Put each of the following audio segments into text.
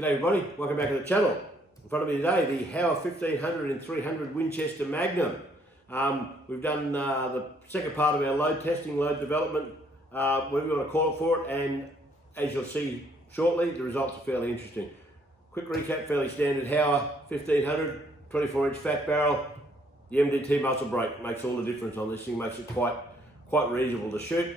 G'day everybody, welcome back to the channel. In front of me today, the HOWA 1500 and 300 Winchester Magnum. We've done the second part of our load testing, load development, whatever you want to call it for it, and as you'll see shortly, the results are fairly interesting. Quick recap, fairly standard HOWA 1500, 24-inch fat barrel. The MDT muscle brake makes all the difference on this thing, makes it quite reasonable to shoot.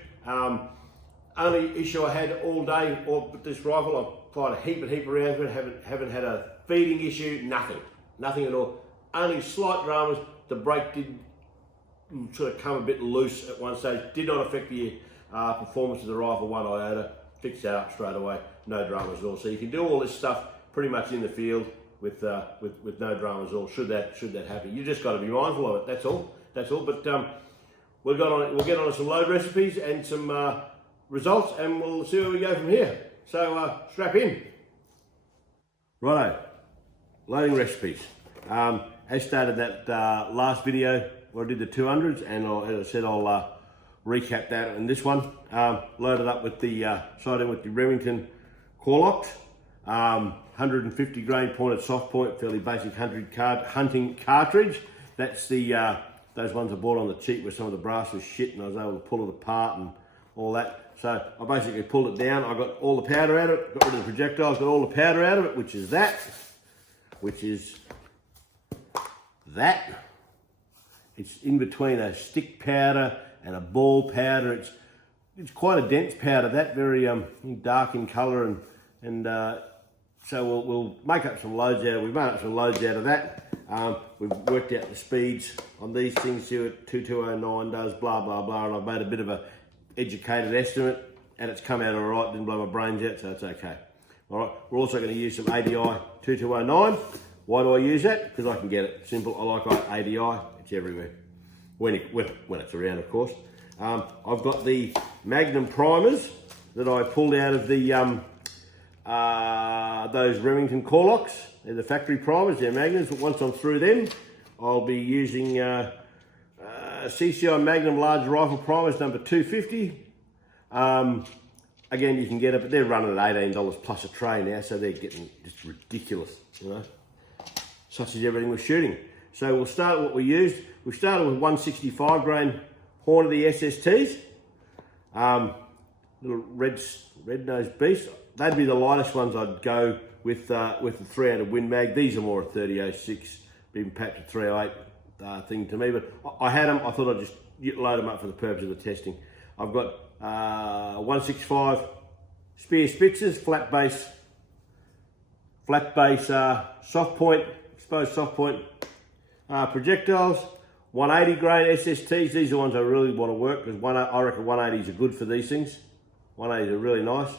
Only issue I had all day with this rifle, I've tried a heap around for it, haven't had a feeding issue, nothing at all. Only slight dramas, the brake did sort of come a bit loose at one stage, did not affect the performance of the rifle one iota, fixed that up straight away, no dramas at all. So you can do all this stuff pretty much in the field with no dramas at all, should that happen. You just got to be mindful of it, that's all. But we'll get on to some load recipes and some results, and we'll see where we go from here. So strap in. Righto, loading recipes. As stated that last video where I did the 200s, and as I said, I'll recap that in this one. Loaded up with the siding with the Remington Corlocks, 150 grain pointed soft point, fairly basic hunting cartridge. That's the those ones I bought on the cheap where some of the brass was shit, and I was able to pull it apart and all that. So I basically pulled it down, I got all the powder out of it, got rid of the projectiles, got all the powder out of it, which is that. It's in between a stick powder and a ball powder. It's quite a dense powder, that very dark in colour, and so we'll make up some loads out of it. We've made up some loads out of that. We've worked out the speeds on these things here at 2209 does blah blah blah, and I've made a bit of a educated estimate, and it's come out all right, didn't blow my brains out, so it's okay. All right, we're also going to use some ADI 2209. Why do I use that? Because I can get it simple. I like ADI, it's everywhere when it's around, of course. I've got the Magnum primers that I pulled out of the those Remington Corlocks. They're the factory primers, they're magnums, but once I'm through them, I'll be using CCI Magnum large rifle primers number 250. Again, you can get it, but they're running at $18 plus a tray now, so they're getting just ridiculous, you know, such as everything we're shooting. So we'll start what we used. We started with 165 grain horn of the SSTs, little red-nosed beast. They'd be the lightest ones I'd go with the 300 WINMAG. These are more a 3006, been packed a 308. Thing to me, but I had them. I thought I'd just load them up for the purpose of the testing. I've got 165 Spear Spitzers, flat base soft point, exposed soft point projectiles, 180 grain SSTs. These are the ones I really want to work, because I reckon 180s are good for these things. 180s are really nice.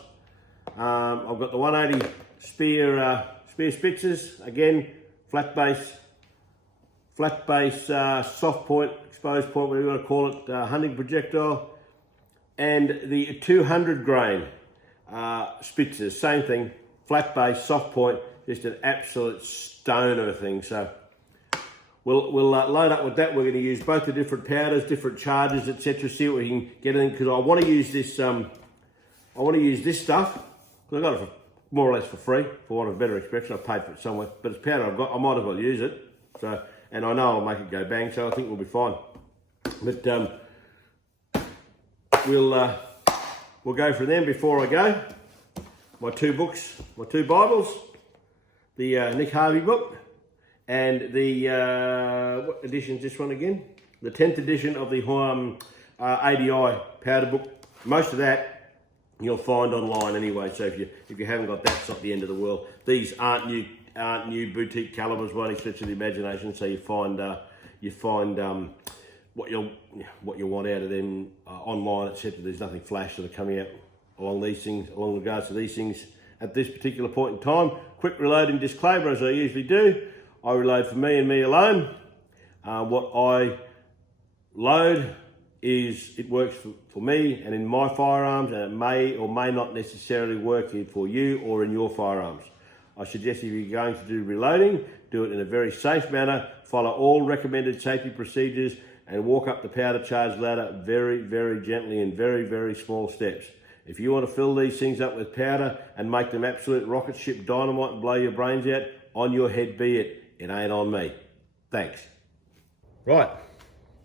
I've got the 180 Spear Spitzers, again, flat base soft point, exposed point, whatever you want to call it, hunting projectile, and the 200 grain Spitzers, same thing, flat base, soft point, just an absolute stone of a thing. So we'll load up with that. We're going to use both the different powders, different charges, etc. See what we can get in, because I want to use this. I want to use this stuff because I got it for more or less for free, for want of a better expression. I paid for it somewhere, but it's powder I've got. I might as well use it. So. And I know I'll make it go bang, so I think we'll be fine. But we'll go for them before I go. My two books, my two Bibles, the Nick Harvey book, and the what edition is this one again? The 10th edition of the ADI powder book. Most of that you'll find online anyway. So if you haven't got that, it's not the end of the world. These aren't new boutique calibers by any stretch of the imagination, so you find what you want out of them online, etc. There's nothing flash that are coming out along regards to these things at this particular point in time. Quick reloading disclaimer, as I usually do. I reload for me and me alone. What I load it works for me and in my firearms, and it may or may not necessarily work for you or in your firearms. I suggest if you're going to do reloading, do it in a very safe manner, follow all recommended safety procedures, and walk up the powder charge ladder very, very gently in very, very small steps. If you want to fill these things up with powder and make them absolute rocket ship dynamite and blow your brains out, on your head be it. It ain't on me. Thanks. Right,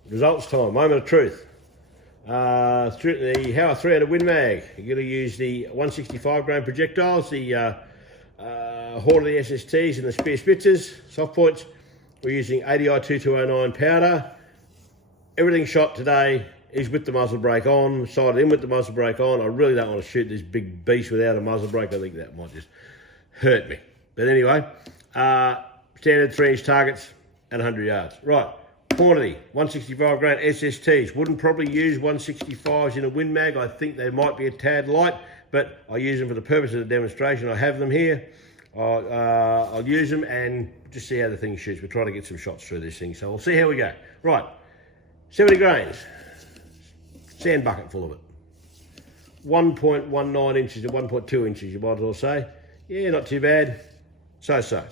results time, moment of truth. The HOWA 300 WINMAG. You're going to use the 165 grain projectiles, the HOWA SSTs and the spear spitzers, soft points. We're using ADI 2209 powder. Everything shot today is with the muzzle brake on, sighted in with the muzzle brake on. I really don't want to shoot this big beast without a muzzle brake. I think that might just hurt me. But anyway, standard 3-inch targets at 100 yards. Right, quantity, 165 grain SSTs. Wouldn't probably use 165s in a WINMAG. I think they might be a tad light, but I use them for the purpose of the demonstration. I have them here. I'll use them and just see how the thing shoots. We're trying to get some shots through this thing, so we'll see how we go. Right, 70 grains, sand bucket full of it. 1.19 inches to 1.2 inches, you might as well say. Yeah, not too bad. So-so.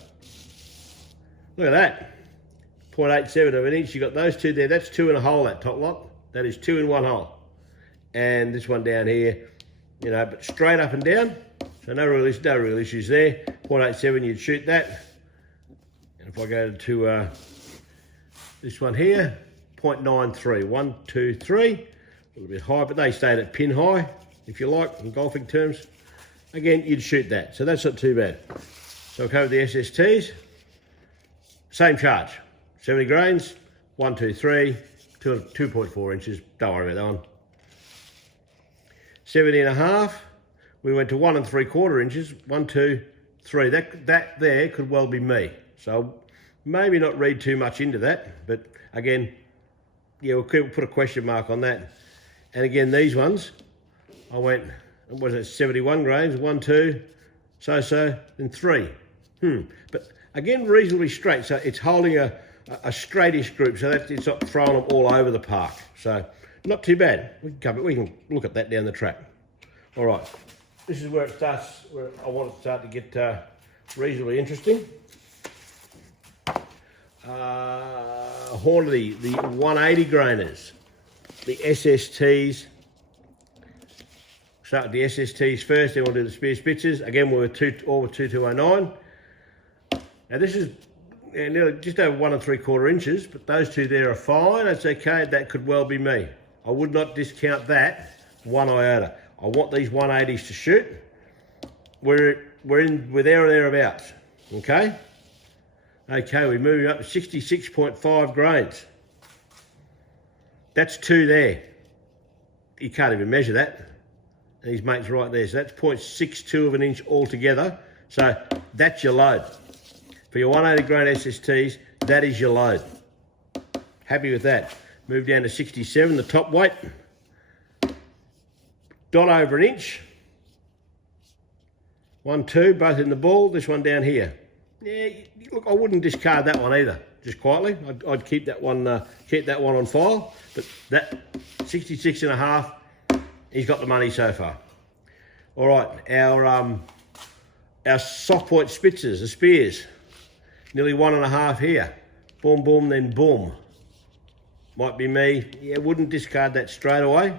Look at that. 0.87 of an inch. You got those two there. That's 2 in a hole, that top lot. That is 2 in one hole. And this one down here, you know, but straight up and down. So no real issues there. 0.87, you'd shoot that. And if I go to this one here, 0.93, 1, 2, 3. A little bit high, but they stayed at pin high, if you like, in golfing terms. Again, you'd shoot that, so that's not too bad. So I'll cover the SSTs. Same charge, 70 grains, 1, 2, 3, 2.4 inches. Don't worry about that one. 70 and a half. We went to 1 3/4 inches. 1, 2, 3. That there could well be me. So maybe not read too much into that. But again, yeah, we'll put a question mark on that. And again, these ones, I went, what was it, 71 grains, 1, 2, so, then 3. But again, reasonably straight. So it's holding a straightish group, so that it's not throwing them all over the park. So not too bad. We can look at that down the track. All right, this is where it starts, where I want it to start to get reasonably interesting. Hornady, the 180 grainers, the SSTs. Start with the SSTs first, then we'll do the spear spitzers. Again, we're all with 2209. Now this is nearly just over 1 3/4 inches, but those two there are fine. That's okay. That could well be me. I would not discount that one iota. I want these 180s to shoot. We're there or thereabouts. Okay. Okay, we're moving up to 66.5 grains. That's 2 there. You can't even measure that. And his mate's right there. So that's 0.62 of an inch altogether. So that's your load. For your 180 grain SSTs, that is your load. Happy with that. Move down to 67, the top weight. Dot over an inch. 1, 2, both in the ball. This one down here. Yeah, look, I wouldn't discard that one either. Just quietly, I'd keep that one on file. But that 66 and a half, he's got the money so far. All right, our soft point spitzers, the spears, nearly 1.5 here. Boom, boom, then boom. Might be me. Yeah, wouldn't discard that straight away,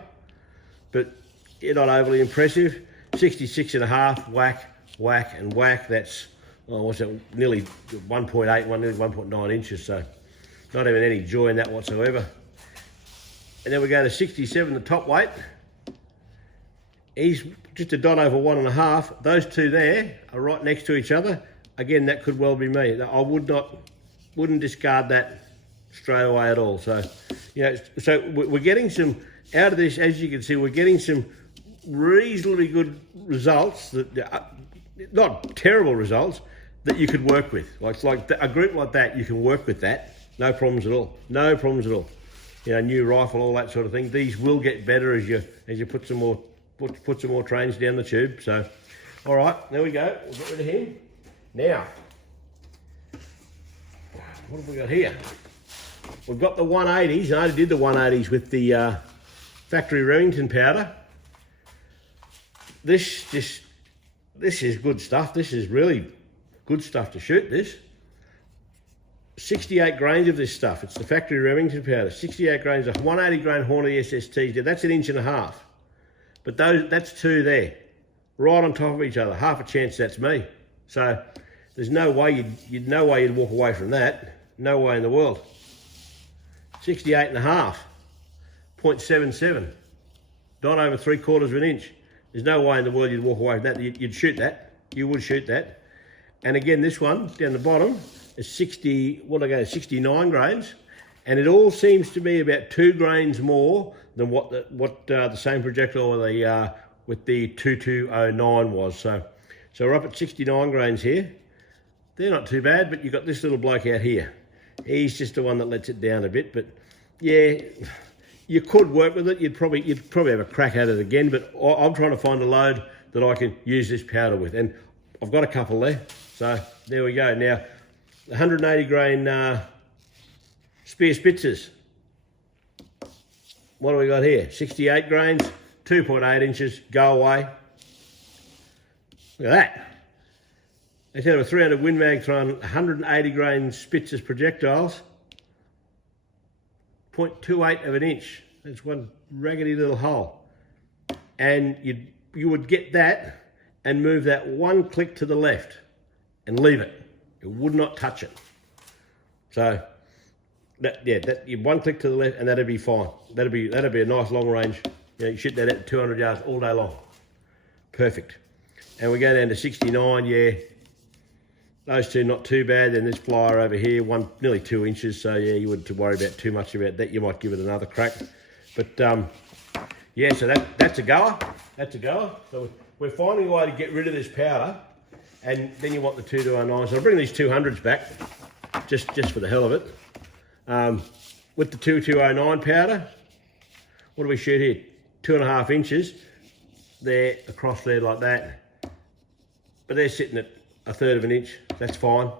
but you're not overly impressive. 66 and a half, whack, whack, and whack. That's, oh, what's that? Nearly 1.8, nearly 1.9 inches. So not even any joy in that whatsoever. And then we go to 67, the top weight. He's just a dot over 1.5. Those two there are right next to each other. Again, that could well be me. I wouldn't discard that straight away at all. So, you know, so we're getting some out of this. As you can see, we're getting some reasonably good results. That not terrible results that you could work with. Like a group like that, you can work with that. No problems at all. No problems at all. You know, new rifle, all that sort of thing. These will get better as you put some more trains down the tube. So, all right, there we go. We'll get rid of him. Now, what have we got here? We've got the 180s. I did the 180s with the factory Remington powder. This is good stuff. This is really good stuff to shoot this. 68 grains of this stuff. It's the factory Remington powder. 68 grains of 180 grain Hornady SSTs. That's 1.5 inches. But that's two there, right on top of each other. Half a chance that's me. So there's no way you'd walk away from that. No way in the world. 68.5, 0.77. Not over 3/4 of an inch. There's no way in the world you'd walk away from that. You'd shoot that. You would shoot that. And again, this one down the bottom is 69 grains, and it all seems to be about 2 grains more than what the same projectile with the 2209 was. So we're up at 69 grains here. They're not too bad, but you've got this little bloke out here. He's just the one that lets it down a bit, but yeah, you could work with it. You'd probably have a crack at it again, but I'm trying to find a load that I can use this powder with, and I've got a couple there. So there we go. Now, 180 grain Spear Spitzers. What do we got here? 68 grains, 2.8 inches, go away. Look at that. Instead of a 300 WINMAG throwing 180 grain Spitzers projectiles, 0.28 of an inch. That's one raggedy little hole. And you would get that and move that one click to the left and leave it. It would not touch it. So you one click to the left and that'd be fine. That'd be a nice long range. You shoot that at 200 yards all day long. Perfect. And we go down to 69, yeah. Those two not too bad. Then this flyer over here, nearly 2 inches. So yeah, you wouldn't worry about too much about that. You might give it another crack. But yeah, so that's a goer. That's a goer. So we're finding a way to get rid of this powder, and then you want the 2209. So I'll bring these 200s back, just for the hell of it. With the 2209 powder, what do we shoot here? 2.5 inches. There across there like that. But they're sitting at 1/3 of an inch. That's fine.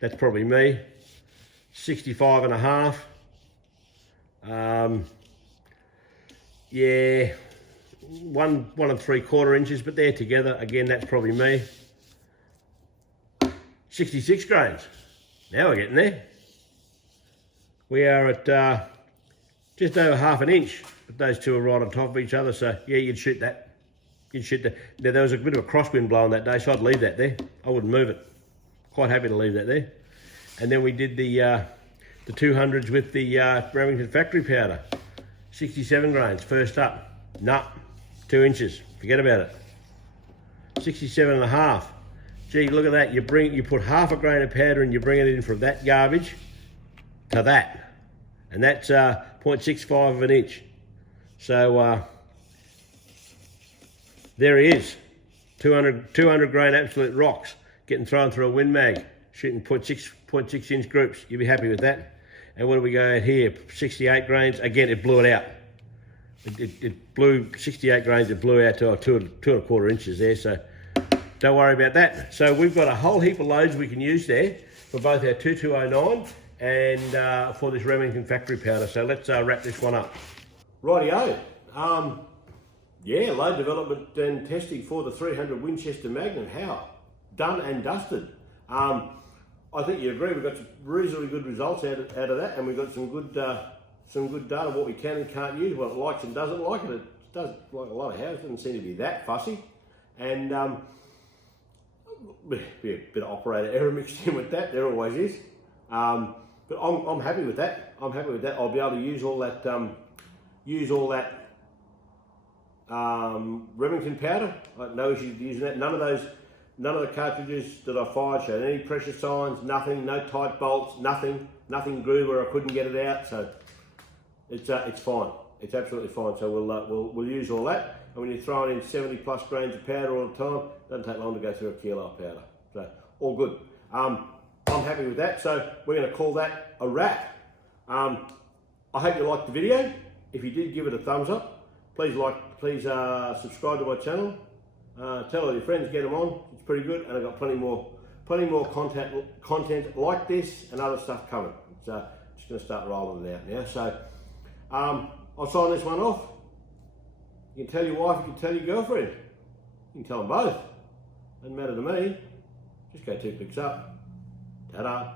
That's probably me. 65.5. Yeah, 1 3/4 inches, but they're together. Again, that's probably me. 66 grains. Now we're getting there. We are at just over 1/2 an inch, but those two are right on top of each other. So yeah, you'd shoot that. You'd shoot that. Now there was a bit of a crosswind blowing that day, so I'd leave that there. I wouldn't move it. Quite happy to leave that there. And then we did the 200s with the Remington factory powder. 67 grains, first up. Nah, 2 inches. Forget about it. 67.5. Gee, look at that. You put 1/2 grain of powder and you bring it in from that garbage to that. And that's 0.65 of an inch. So there he is. 200 grain absolute rocks getting thrown through a WINMAG, shooting 0.6 inch groups. You'll be happy with that. And what do we go at here? 68 grains. Again, it blew it out. It blew 68 grains. It blew out to 2.25 inches there. So don't worry about that. So we've got a whole heap of loads we can use there for both our 2209 and for this Remington factory powder. So let's wrap this one up. Rightio. Yeah, load development and testing for the 300 Winchester Magnum. HOWA. Done and dusted. I think you agree we've got some reasonably good results out of that, and we've got some good data what we can and can't use, what it likes and doesn't like. It does like a lot of HOWAs, doesn't seem to be that fussy, and be a bit of operator error mixed in with that. There always is, but I'm happy with that. I'm happy with that. I'll be able to use all that Remington powder. I have no issues using that. None of the cartridges that I fired showed any pressure signs, nothing, no tight bolts, nothing grew where I couldn't get it out. So it's fine. It's absolutely fine. So we'll use all that. And when you're throwing in 70+ grains of powder all the time, it doesn't take long to go through a kilo of powder. So all good. I'm happy with that. So we're going to call that a wrap. I hope you liked the video. If you did, give it a thumbs up. Please subscribe to my channel. Tell all your friends, get them on. It's pretty good, and I've got plenty more content like this and other stuff coming. So just going to start rolling it out now. So I'll sign this one off. You can tell your wife, you can tell your girlfriend. You can tell them both. Doesn't matter to me. Just go 2 clicks up. Ta-da.